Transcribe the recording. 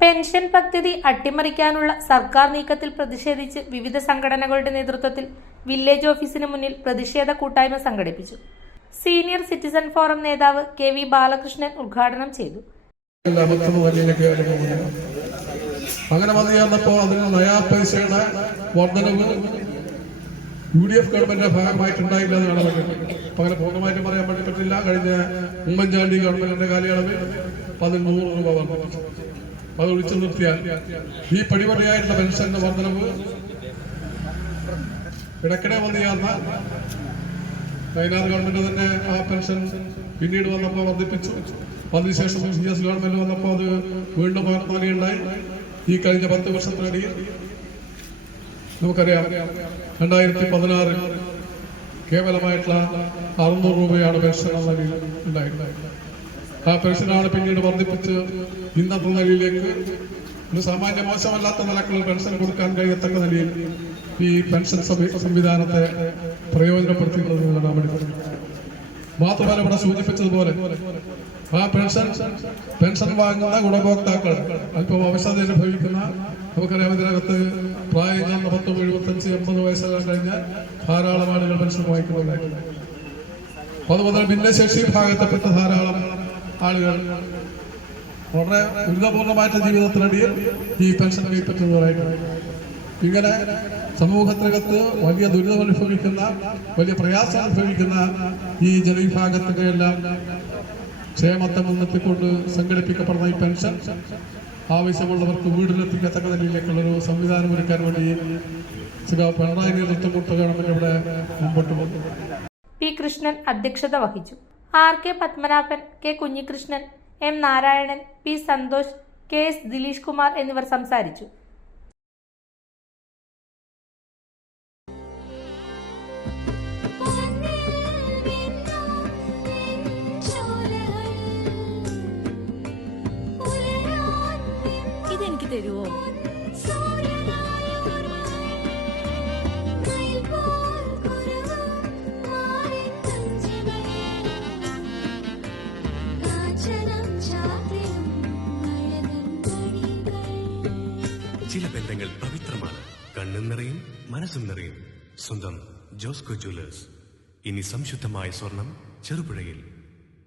Pension പദ്ധതി അട്ടിമറിക്കാനുള്ള സർക്കാർ നീക്കത്തിൽ പ്രതിഷേധിച്ച് വിവിധ സംഘടനകളുടെ നേതൃത്വത്തിൽ വില്ലേജ് ഓഫീസിന് മുന്നിൽ പ്രതിഷേധ കൂട്ടായ്മ സംഘടിപ്പിച്ചു. സീനിയർ സിറ്റിസൺ ഫോറം നേതാവ് കെ വി ബാലകൃഷ്ണൻ ഉദ്ഘാടനം ചെയ്തു. അങ്ങനെ വന്നു ചേർന്നപ്പോൾ അതിന് നയാ പൈസയുടെ വർധനവ് UDF ഗവൺമെന്റിന്റെ ഭാഗമായിട്ടുണ്ടായില്ല എന്നാണ് പറയുന്നത്. അങ്ങനെ പൂർണ്ണമായിട്ടും പറയാൻ വേണ്ടി പറ്റില്ല. കഴിഞ്ഞ ഉമ്മൻചാണ്ടി ഗവൺമെന്റിന്റെ കാലയളവിൽ 100 രൂപ വർദ്ധിപ്പിച്ചു. അത് ഒഴിച്ചു നിർത്തിയാൽ ഈ പടിപടിയായിട്ടുള്ള പെൻഷന്റെ വർധനവ് ഇടയ്ക്കിടെ വന്നു ചേർന്ന വയനാട് ഗവൺമെന്റ് തന്നെ ആ പെൻഷൻ പിന്നീട് വന്നപ്പോൾ വർദ്ധിപ്പിച്ചു. അതിനുശേഷം CS ഗവൺമെന്റ് വന്നപ്പോൾ അത് വീണ്ടും വർധനയുണ്ടായി. ഈ കഴിഞ്ഞ 10 വർഷത്തിനിടയിൽ നമുക്കറിയാം 2016 കേവലമായിട്ടുള്ള 600 രൂപയാണ് പെൻഷൻ എന്ന നിലയിൽ ഉണ്ടായിട്ടുണ്ടായത്. ആ പെൻഷനാണ് പിന്നീട് വർദ്ധിപ്പിച്ച് ഇന്നത്തെ നിലയിലേക്ക് ഒരു സാമാന്യ മോശമല്ലാത്ത നിലക്കുള്ള പെൻഷൻ കൊടുക്കാൻ കഴിയത്തക്ക നിലയിൽ ഈ പെൻഷൻ സംവിധാനത്തെ പ്രയോജനപ്പെടുത്തിയിട്ടുള്ളത് കാണാൻ വേണ്ടി. മാത്രമല്ല ഇവിടെ സൂചിപ്പിച്ചതുപോലെ ആ പെൻഷൻ വാങ്ങുന്ന ഗുണഭോക്താക്കൾ അല്പം അവശത അനുഭവിക്കുന്ന, നമുക്കറിയാം ഇതിനകത്ത് പ്രായം 10, 75, 80 വയസ്സെല്ലാം കഴിഞ്ഞാൽ ധാരാളം ആളുകൾ പെൻഷൻ വാങ്ങിക്കുന്നുണ്ടായിട്ടുണ്ട്. അതുപോലെ ഭിന്നശേഷി വിഭാഗത്തിൽപ്പെട്ട ധാരാളം ആളുകൾ വളരെ ദുരിതപൂർണമായിട്ട് ജീവിതത്തിനിടയിൽ ഈ പെൻഷൻ കൈപ്പറ്റുന്നതായിട്ടുണ്ട്. ഇങ്ങനെ സമൂഹത്തിനകത്ത് വലിയ ദുരിതം അനുഭവിക്കുന്ന, വലിയ പ്രയാസം അനുഭവിക്കുന്ന ഈ ജനവിഭാഗത്തിന്റെ എല്ലാം ക്ഷേമത്തെ മുൻനിർത്തിക്കൊണ്ട് സംഘടിപ്പിക്കപ്പെടുന്ന ഈ പെൻഷൻ ആവശ്യമുള്ളവർക്ക് വീടിലെത്തിക്കത്തക്ക നിലയിലേക്കുള്ളൊരു സംവിധാനം ഒരുക്കാൻ വേണ്ടി പിണറായി നേതൃത്വം കൊടുത്ത ഗവൺമെന്റ് ഇവിടെ മുമ്പോട്ട് പോകും. പി കൃഷ്ണൻ അധ്യക്ഷത വഹിച്ചു. RK Padmanabhan, K Kunhikrishnan, M Narayanan, P Santhosh, KS Dileesh Kumar എന്നിവർ സംസാരിച്ചു. ഇതെനിക്ക് തരുമോ? ചില ബന്ധങ്ങൾ പവിത്രമാണ്. കണ്ണും നിറയും മനസ്സും നിറയും. സ്വന്തം ജോസ്കോ ജ്വല്ലേഴ്സ്. ഇനി സംശുദ്ധമായ സ്വർണം ചെറുപുഴയിൽ.